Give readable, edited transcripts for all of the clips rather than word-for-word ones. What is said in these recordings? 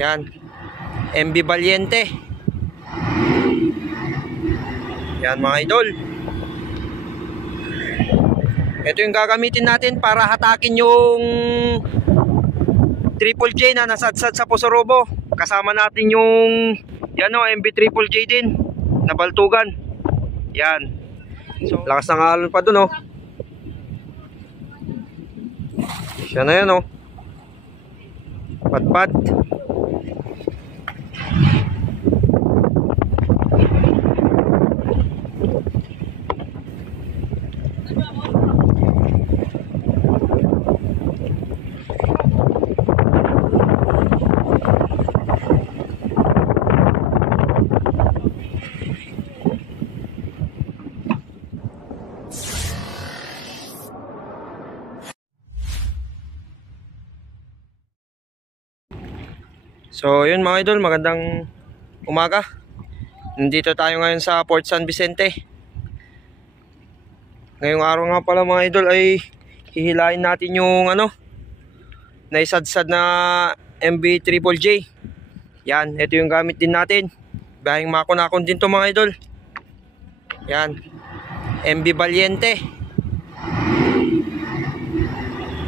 Yan. MB Valiente. Yan mga idol. Ito yung gagamitin natin para hatakin yung Triple J na nasadsad sa Pusorobo. Kasama natin yung yan o, MB Triple J din na baltugan. Yan. So, lakas ng alon pa dun o. Siya na yan o. Patpat. So yun mga idol, magandang umaga. Nandito tayo ngayon sa Port San Vicente. Ngayong araw nga pala mga idol ay hihilain natin yung naisadsad na MB Triple J. Yan, ito yung gamit din natin. Bahing makunakon din to mga idol. Yan, MB Valiente.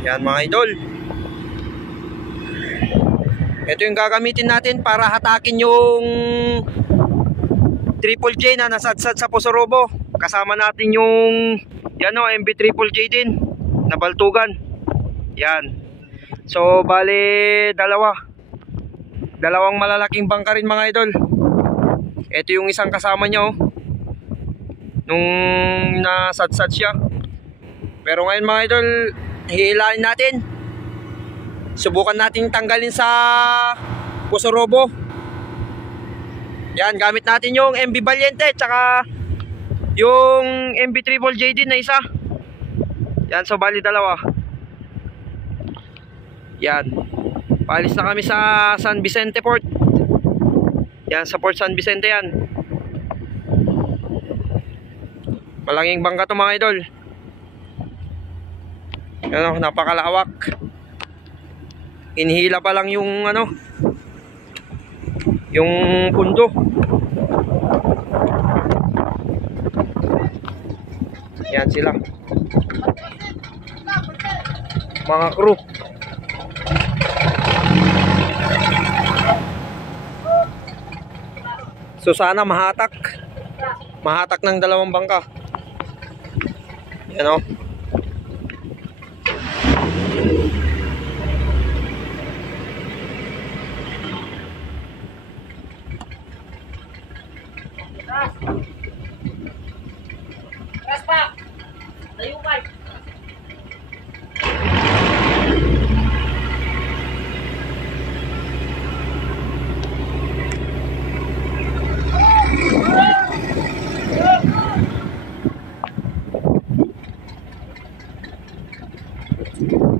Yan mga idol. Ito yung gagamitin natin para hatakin yung Triple J na nasadsad sa Pusorobo. Kasama natin yung yan o, MB Triple J din na baltugan. Yan. So bali dalawang malalaking bangka rin mga idol. Ito yung isang kasama niya oh, nung nasadsad siya. Pero ngayon mga idol, hihilain natin. Subukan natin tanggalin sa Pusorobo. Yan, gamit natin yung MB Valiente tsaka yung MB Triple J din na isa. Yan, so bali dalawa. Yan. Paalis na kami sa San Vicente Port. Yan, sa Port San Vicente yan. Malaking bangka to mga idol. Yan o, napakalawak. Inhila pa lang yung yung pundo. Yan sila, mga crew. So sana mahatak ng dalawang bangka. Yan o.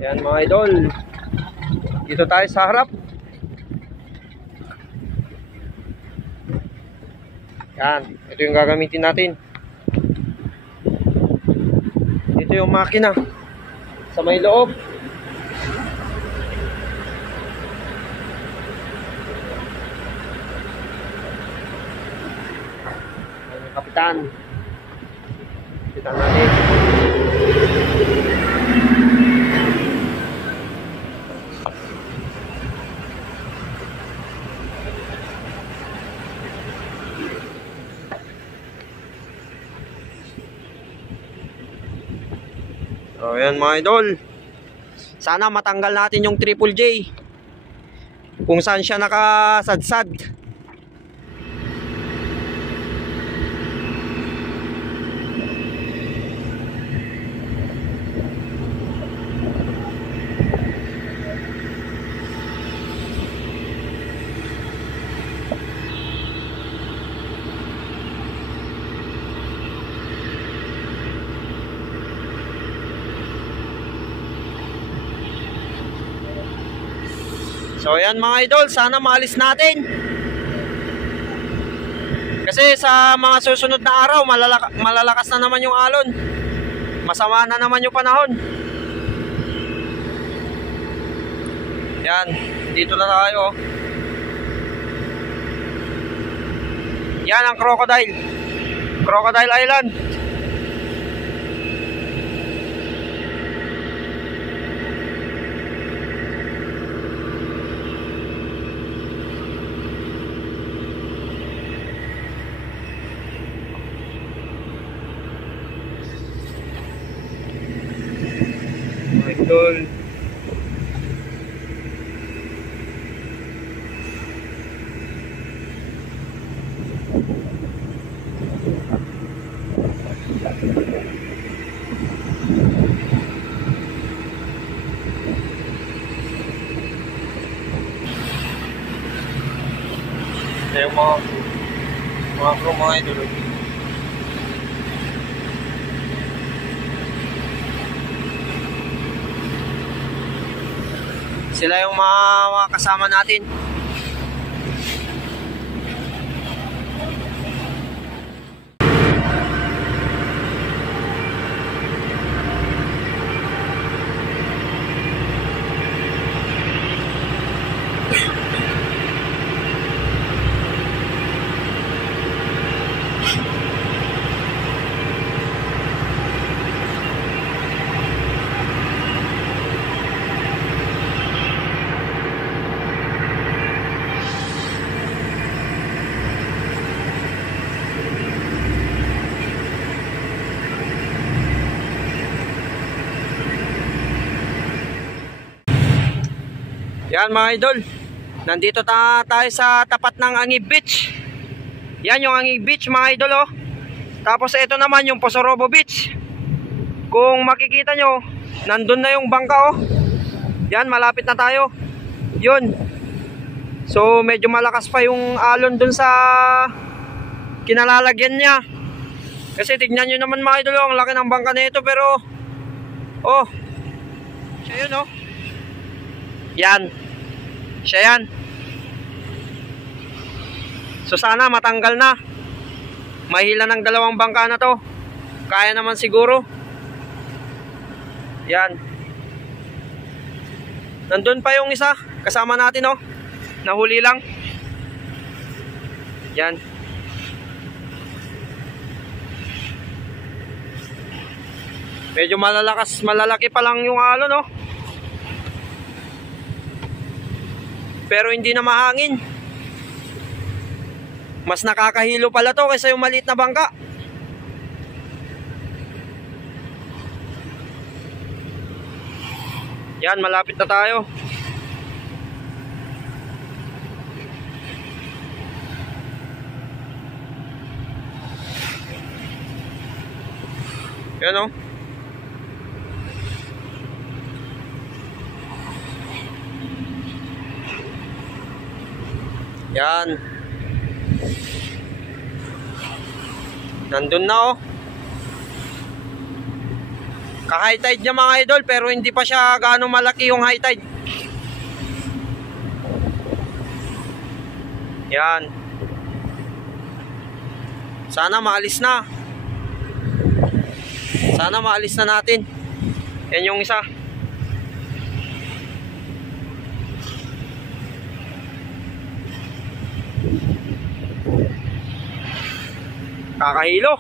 Yan mga idol, dito tayo sa harap. Yan, ito yung gagamitin natin. Dito yung makina sa may loob. Yan yung kapitan. Kapitan natin. So yan mga idol, sana matanggal natin yung Triple J kung saan siya nakasadsad. So yan mga idol, sana maalis natin. Kasi sa mga susunod na araw, malalakas na naman yung alon. Masama na naman yung panahon. Yan, dito na tayo. Yan ang Crocodile. Crocodile Island. Idol. Yung mga crew, mga idol. Sila yung mga kasama natin. Yan mga idol, nandito tayo sa tapat ng Angib Beach. Yan yung Angib Beach mga idol oh. Tapos ito naman yung Posorobo Beach. Kung makikita nyo, nandun na yung bangka oh. Yan, malapit na tayo. Yun. So medyo malakas pa yung alon dun sa kinalalagyan niya. Kasi tignan nyo naman mga idol oh, ang laki ng bangka na ito. Pero oh, siya yun oh. Yan. Siya yan. So sana matanggal na. Mahila ng dalawang bangka na to. Kaya naman siguro. Yan. Nandun pa yung isa. Kasama natin oh. Nahuli lang. Yan. Medyo malalaki pa lang yung alon oh. Pero hindi na mahangin. Mas nakakahilo pala to kaysa yung maliit na bangka. Yan, malapit na tayo. Yan o. Yan. Nandun na oh. Ka-high tide niya mga idol, pero hindi pa siya gaano malaki yung high tide. Yan. Sana maalis na. Sana maalis na natin. Yan yung isa. Kakahilo.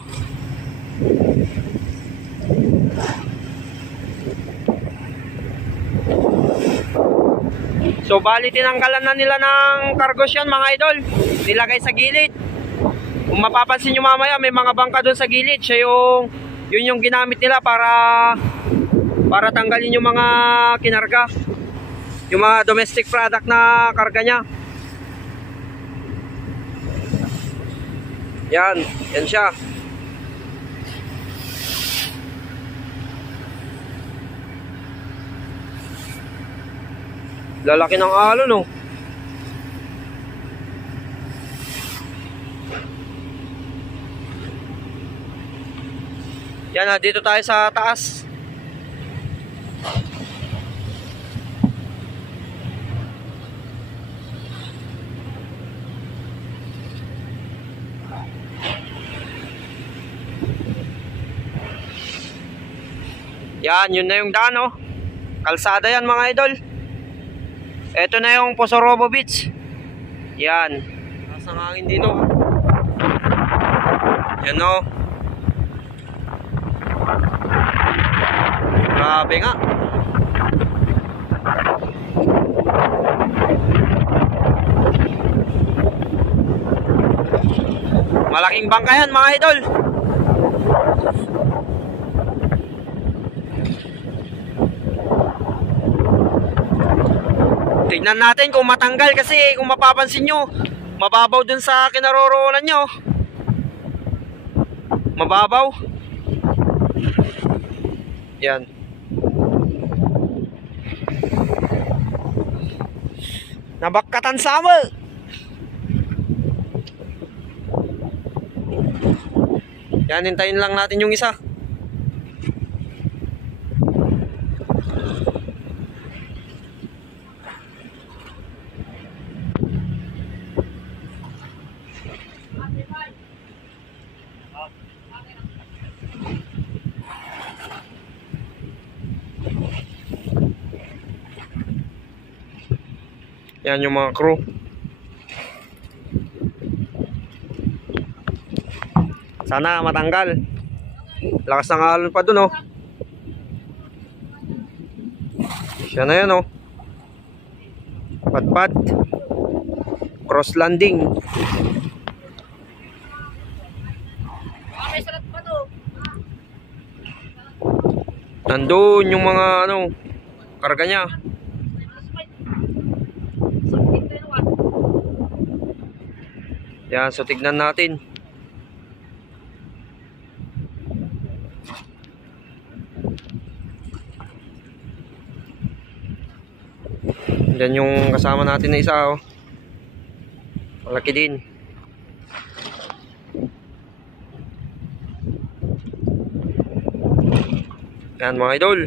So bali tinanggalan na nila ng cargos yan mga idol. Nilagay sa gilid. Kung mapapansin nyo mamaya, may mga bangka doon sa gilid. Siya yun yung ginamit nila para tanggalin yung mga kinarga. Yung mga domestic product na karga nya. Yan, yan siya. Lalaki ng alon oh. Yan, dito tayo sa taas. Yan, yun na yung daan oh. Kalsada yan mga idol. Ito na yung Posorobo Beach. Yan. Taas ng hangin dito. Yan o. Grabe nga. Malaking bangka yan mga idol. Tignan natin kung matanggal kasi kung mapapansin nyo, mababaw dun sa kinaroroonan nyo. Mababaw. Yan. Nabakkatan sama. Yan, hintayin lang natin yung isa. Yan yung mga crew. Sana matanggal. Lakas ng alon pa dun, oh. Siya na yan, oh. Pat-pat. Cross landing. Nandun yung mga ano, karga niya. Yan, so tignan natin. Yan yung kasama natin na isa, oh. Malaki din. Yan mga idol.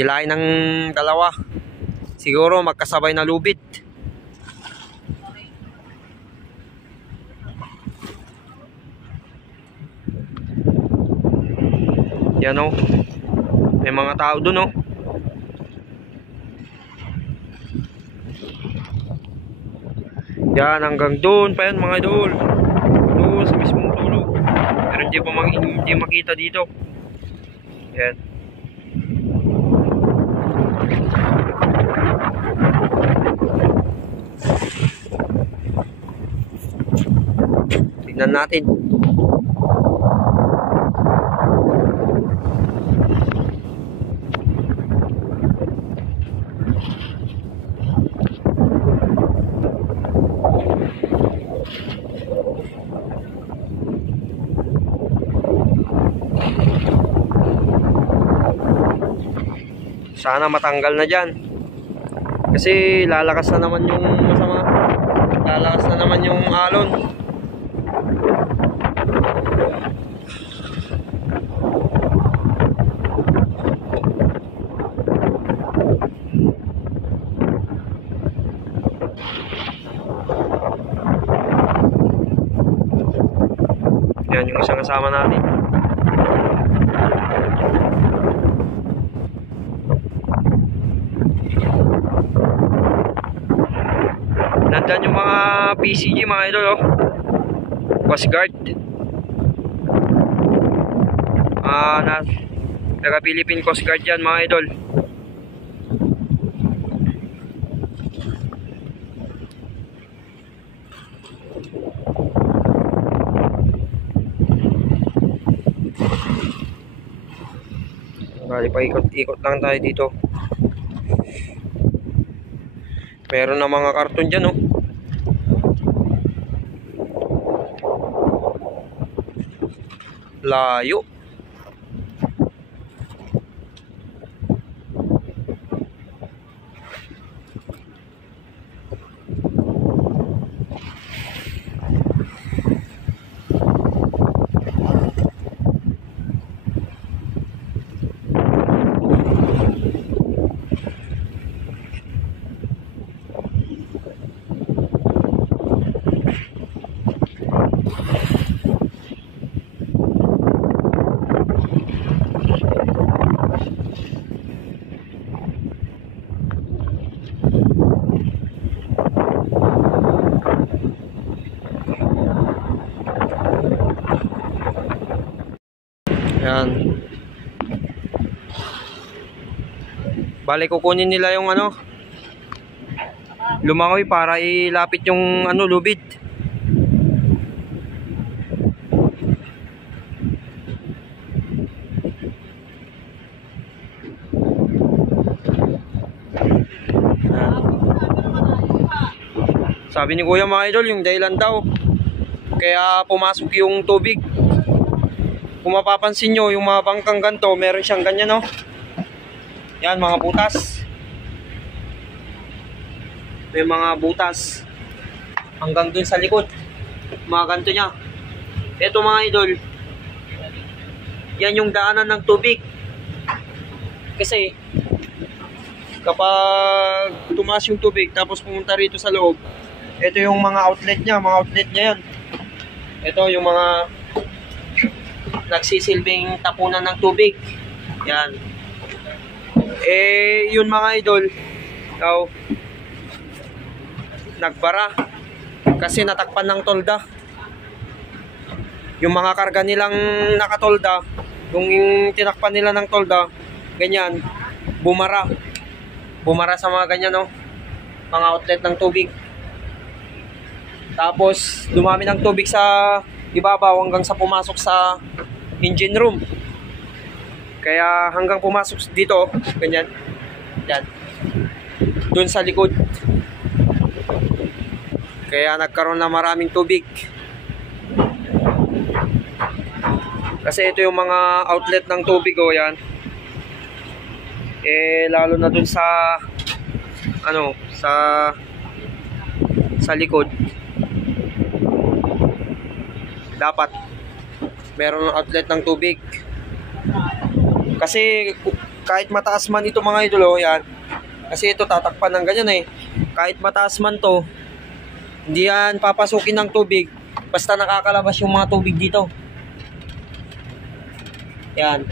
Hilain ng dalawa. Siguro magkasabay na lubid. Yan, oh. May mga tao dun, oh. Yan, hanggang doon pa yan mga idol. Doon sa mismong dulo. Pero hindi makita dito. Yan. Tignan natin. Sana matanggal na dyan. Kasi lalakas na naman yung masama. Lalakas na naman yung alon. Yan yung isang kasama natin. Nandyan yung mga PCG mga idol, oh. Coast Guard. Taga Philippine Coast Guard yan mga idol. Bali pa ikot lang tayo dito. Meron na mga karton dyan, oh. Layo. Bale, kukunin nila yung ano, lumangoy para ilapit yung ano, lubid. Sabi ni Kuya mga idol, yung dahilan daw kaya pumasok yung tubig. Kung mapapansin nyo, yung mga bangkang ganito, meron siyang ganyan, no? Yan, mga butas. May mga butas hanggang dun sa likod. Mga ganito niya. Ito mga idol, yan yung daanan ng tubig. Kasi kapag tumaas yung tubig tapos pumunta rito sa loob, ito yung mga outlet niya yan. Ito yung mga nagsisilbing tapunan ng tubig. Yan. Eh, yun mga idol, nagbara kasi natakpan ng tolda. Yung mga karga nilang nakatolda, yung tinakpan nila ng tolda, ganyan, bumara sa mga ganyan, no? Mga outlet ng tubig. Tapos dumami ng tubig sa ibabaw hanggang sa pumasok sa engine room. Kaya hanggang pumasok dito, ganyan, yan, dun sa likod. Kaya nagkaroon na maraming tubig. Kasi ito yung mga outlet ng tubig, oh, yan. Eh, lalo na dun sa ano, sa likod. Dapat meron ng outlet ng tubig. Kasi kahit mataas man ito mga idol, oh, yan. Kasi ito tatakpan ng ganyan eh. Kahit mataas man to, hindi yan papasukin ng tubig basta nakakalabas yung mga tubig dito. Yan.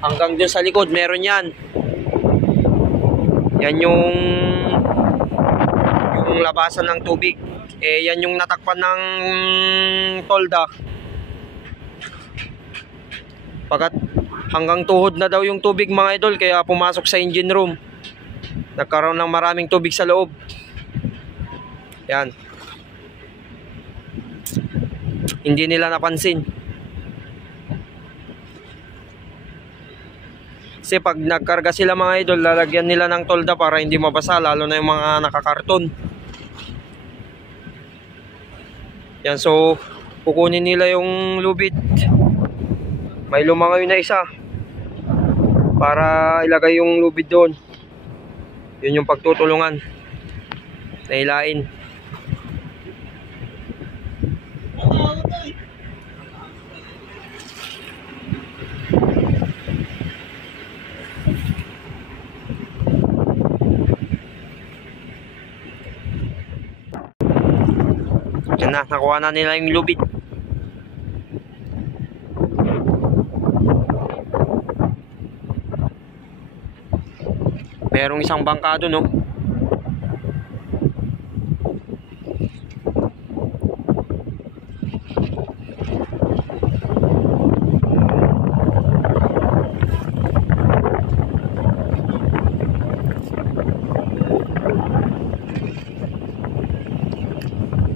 Hanggang dun sa likod meron yan. Yan yung labasan ng tubig. Eh, yan yung natakpan ng tolda. Pagkat hanggang tuhod na daw yung tubig mga idol, kaya pumasok sa engine room. Nagkaroon ng maraming tubig sa loob. Yan. Hindi nila napansin. Kasi pag nagkarga sila mga idol, lalagyan nila ng tolda para hindi mabasa, lalo na yung mga nakakarton. Yan, so kukunin nila yung lubid. May lumangoy na isa para ilagay yung lubid doon. Yun yung pagtutulungan na hilain. Yan na, nakuha na nila yung lubid. Merong isang bangka doon, no?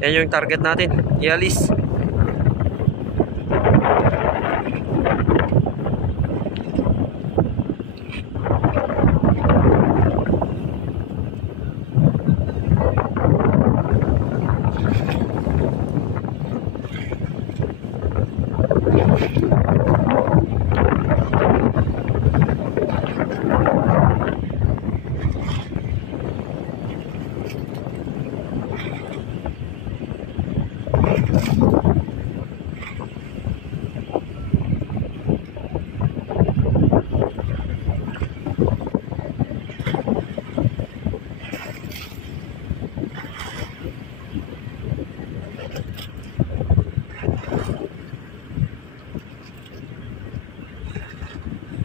Yan yung target natin, ialis.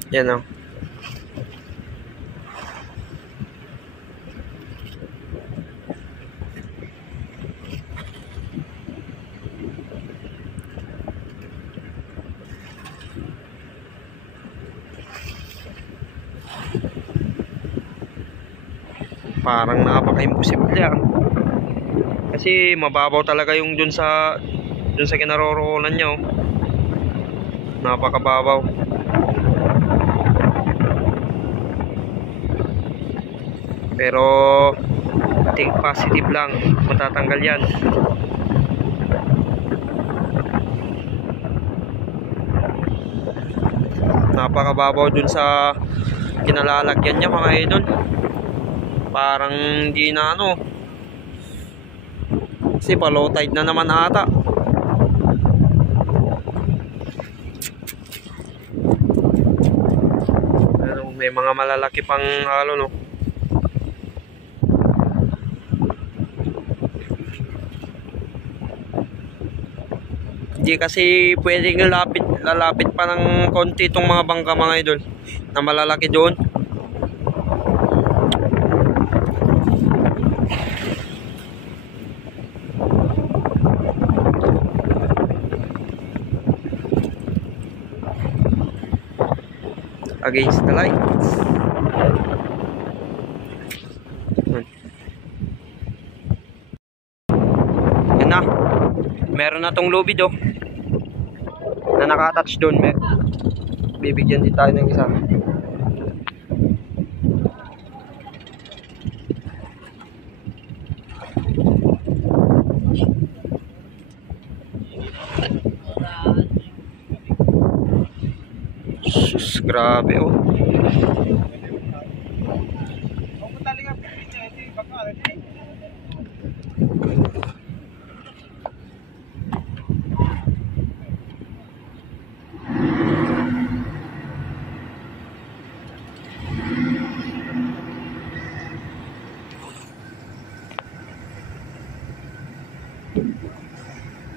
Yan o. Parang napaka-imposible kasi mababaw talaga yung dun sa kinaroroonan niya oh. Napakababaw. Pero think positive lang, matatanggal yan. Napakababaw dun sa kinalalagyan niya mga idol. Parang hindi na ano, kasi pa low tide na naman ata. Ano, may mga malalaki pang halo no. Hindi kasi pwedeng lalapit pa ng konti itong mga bangka mga idol na malalaki doon. Against the lights. Yan na. Meron na tong lubid oh. Na naka-attach doon. Bibigyan din tayo ng isa. Sus, grabe oh.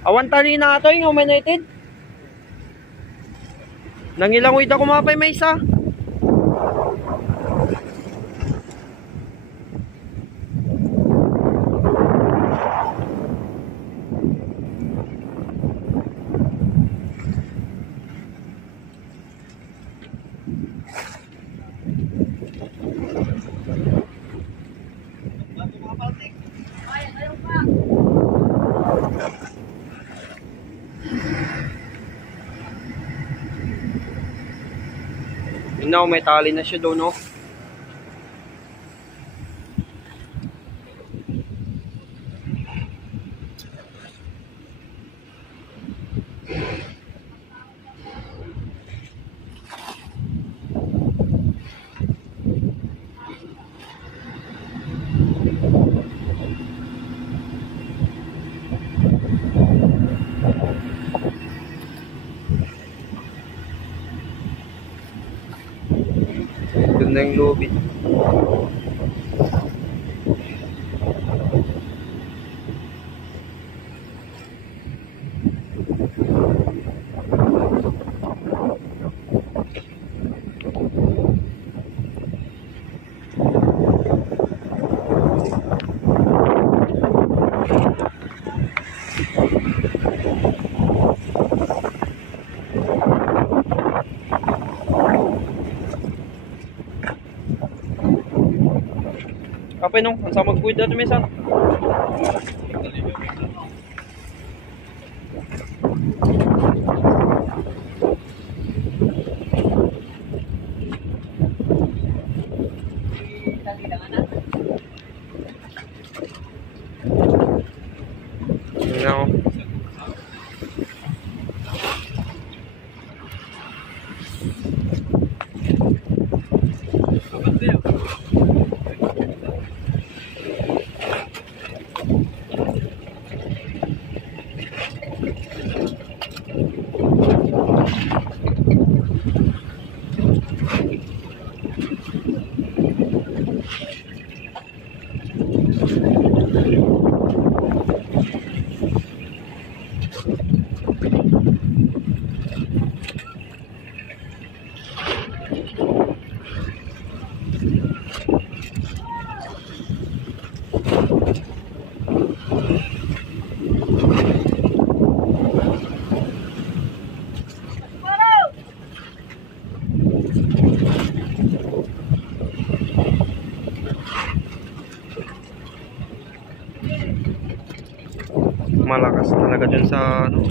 Awan tali na ito yung United. Nangilangoy na kumapay may isa. Now, may tali na siya doon, no? Doon na yung lubid. Kapay nung, ang sa magpuid dito may sana. No. malakas talaga dun sa ano.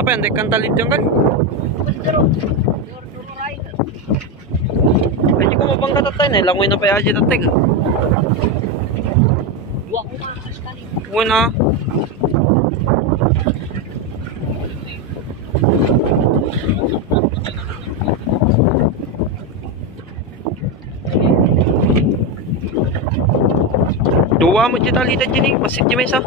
Apa yang dekan tali dyan kan? Kaya ko mabang katatay na ilangoy na pa yaji tatay ka. Wala. Dua mo dyan tali dyan eh. Masit dyan may isa.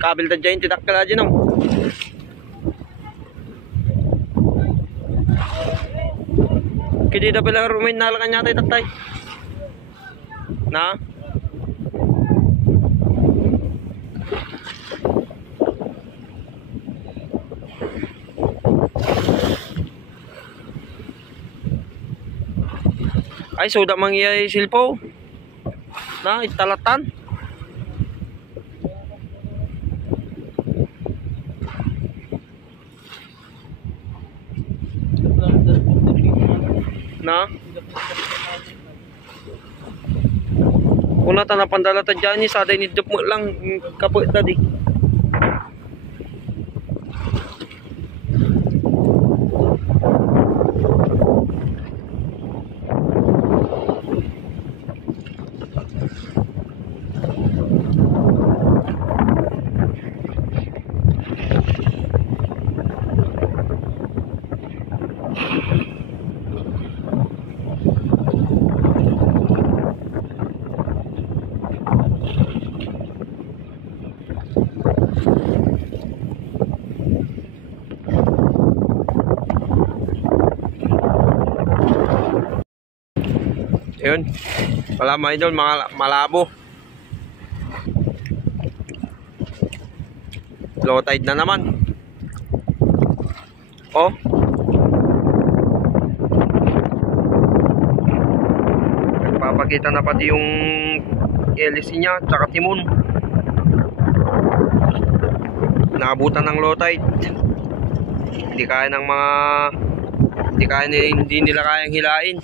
Kabil ta dyan, tidak ka dyan no. Kaya dito pala rumain nalakan niya tayo tatay. Na? Ay, suda mangyay silpo. Na, italatan. Na? Kuna ta napandala ta dyan, sa day ni mo lang kapo tadi. Yun. Wala mga idol, mga malabo. Low tide na naman. Oh. Nagpapakita na pati yung LC niya, tsaka timon. Naabutan ng low tide. Hindi kaya ng mga hindi nila kayang hilain.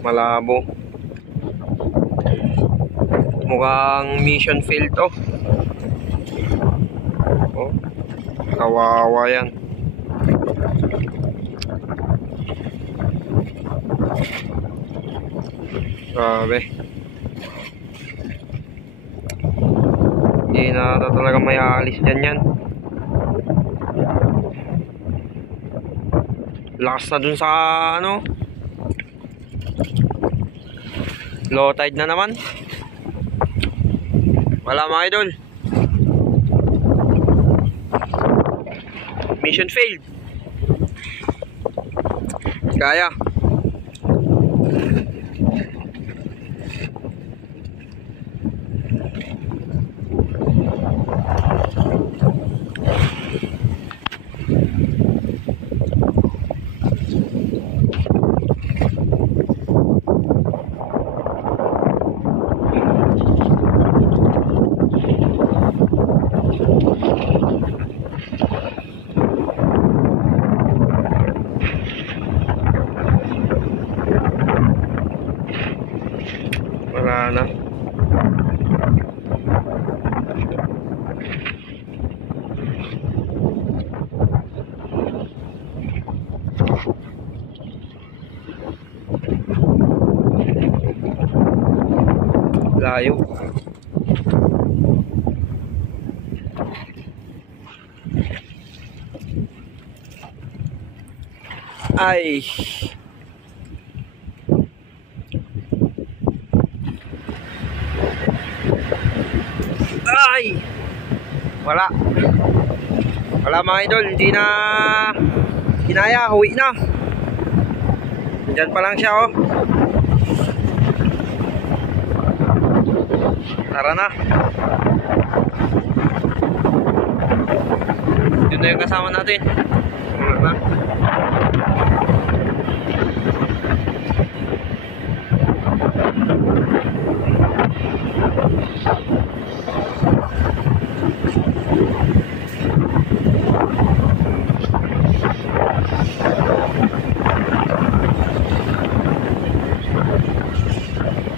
Malabo. Mukhang mission failed to. Oh, kawawa yan. Grabe. Hindi na talaga may aalis dyan yan. Lakas na dun sa ano, low tide na naman. Wala mga idol. Mission failed. Kaya. Wala na. Layo. Ay. Ay. Wala. Wala mga idol, hindi na kinaya, huwi na. Diyan pa lang siya oh. Tara na. Yun na yung kasama natin.